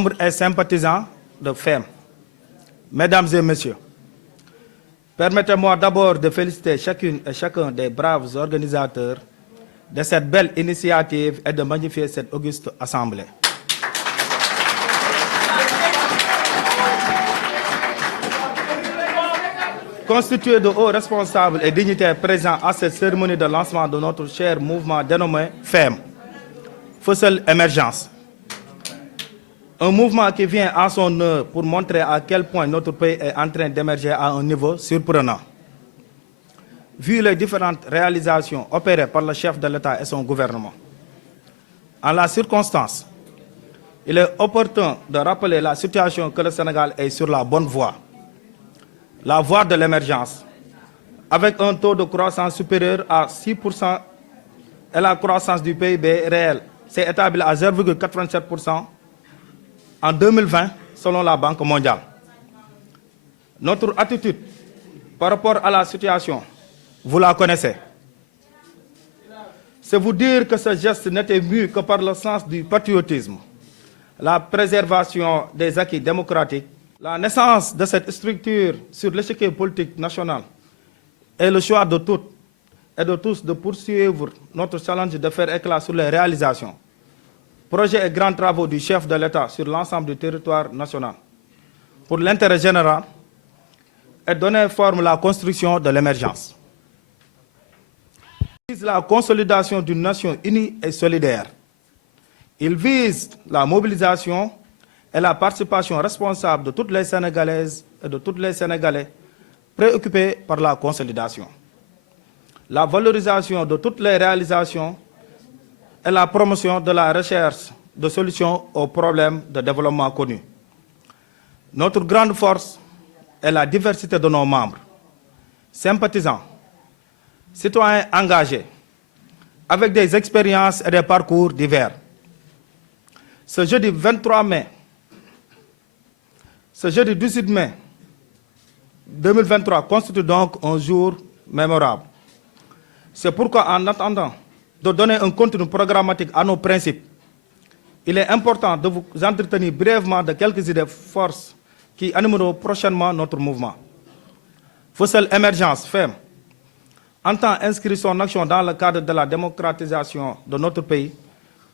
Membres et sympathisants de FEM, Mesdames et Messieurs, permettez-moi d'abord de féliciter chacune et chacun des braves organisateurs de cette belle initiative et de magnifier cette auguste assemblée. Constitué de hauts responsables et dignitaires présents à cette cérémonie de lancement de notre cher mouvement dénommé FEM, Feussel Émergence. Un mouvement qui vient à son heure pour montrer à quel point notre pays est en train d'émerger à un niveau surprenant. Vu les différentes réalisations opérées par le chef de l'État et son gouvernement, en la circonstance, il est opportun de rappeler la situation que le Sénégal est sur la bonne voie. La voie de l'émergence, avec un taux de croissance supérieur à 6% et la croissance du PIB réel s'est établie à 0,87% en 2020 selon la Banque mondiale. Notre attitude par rapport à la situation, vous la connaissez. C'est vous dire que ce geste n'était mû que par le sens du patriotisme, la préservation des acquis démocratiques, la naissance de cette structure sur l'échiquier politique national et le choix de toutes et de tous de poursuivre notre challenge de faire éclat sur les réalisations, projets et grands travaux du chef de l'État sur l'ensemble du territoire national pour l'intérêt général et donner forme à la construction de l'émergence. Il vise la consolidation d'une nation unie et solidaire. Il vise la mobilisation et la participation responsable de toutes les Sénégalaises et de tous les Sénégalais préoccupés par la consolidation, la valorisation de toutes les réalisations et la promotion de la recherche de solutions aux problèmes de développement connus. Notre grande force est la diversité de nos membres, sympathisants, citoyens engagés, avec des expériences et des parcours divers. Ce jeudi 18 mai 2023 constitue donc un jour mémorable. C'est pourquoi, en attendant de donner un contenu programmatique à nos principes, il est important de vous entretenir brièvement de quelques idées forces qui animeront prochainement notre mouvement. Feussel Émergence, FEM, entend inscrire son action dans le cadre de la démocratisation de notre pays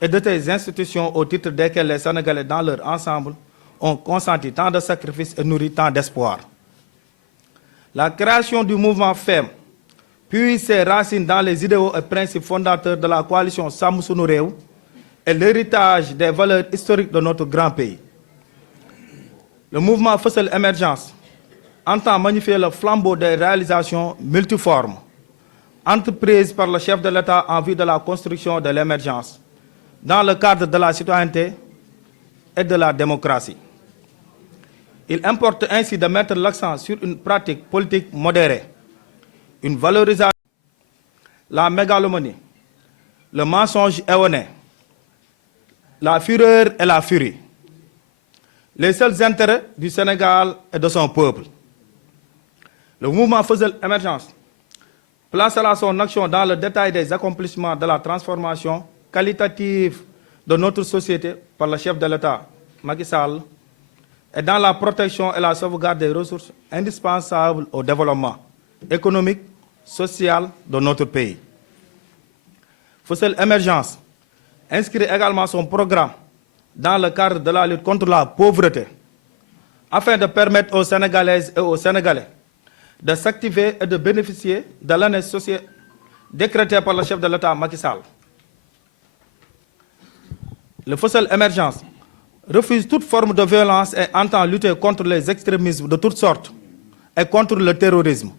et de ses institutions au titre desquelles les Sénégalais dans leur ensemble ont consenti tant de sacrifices et nourri tant d'espoir. La création du mouvement FEM puis ses racines dans les idéaux et principes fondateurs de la coalition Sàmm Sunu Réew et l'héritage des valeurs historiques de notre grand pays. Le mouvement Feussel Émergence entend magnifier le flambeau des réalisations multiformes entreprises par le chef de l'État en vue de la construction de l'émergence dans le cadre de la citoyenneté et de la démocratie. Il importe ainsi de mettre l'accent sur une pratique politique modérée, une valorisation, la mégalomanie, le mensonge erroné, la fureur et la furie, les seuls intérêts du Sénégal et de son peuple. Le mouvement Feussel Émergence placera son action dans le détail des accomplissements de la transformation qualitative de notre société par le chef de l'État, Macky Sall, et dans la protection et la sauvegarde des ressources indispensables au développement économique, social de notre pays. Feussel Émergence inscrit également son programme dans le cadre de la lutte contre la pauvreté, afin de permettre aux Sénégalaises et aux Sénégalais de s'activer et de bénéficier de l'année sociale décrétée par le chef de l'État, Macky Sall. Le Feussel Émergence refuse toute forme de violence et entend lutter contre les extrémismes de toutes sortes et contre le terrorisme.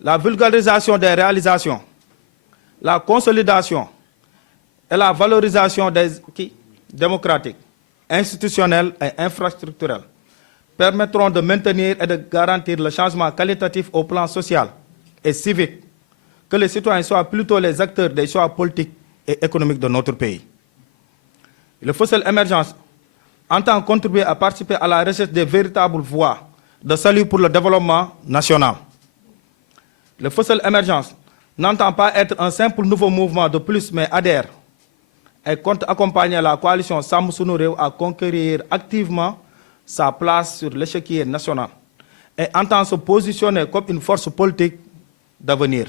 La vulgarisation des réalisations, la consolidation et la valorisation des acquis démocratiques, institutionnels et infrastructurels permettront de maintenir et de garantir le changement qualitatif au plan social et civique, que les citoyens soient plutôt les acteurs des choix politiques et économiques de notre pays. Le Feussel Émergence entend contribuer à participer à la recherche des véritables voies de salut pour le développement national. Le Feussel Émergence n'entend pas être un simple nouveau mouvement de plus, mais adhère et compte accompagner la coalition Sàmm Sunu Réew à conquérir activement sa place sur l'échiquier national et entend se positionner comme une force politique d'avenir.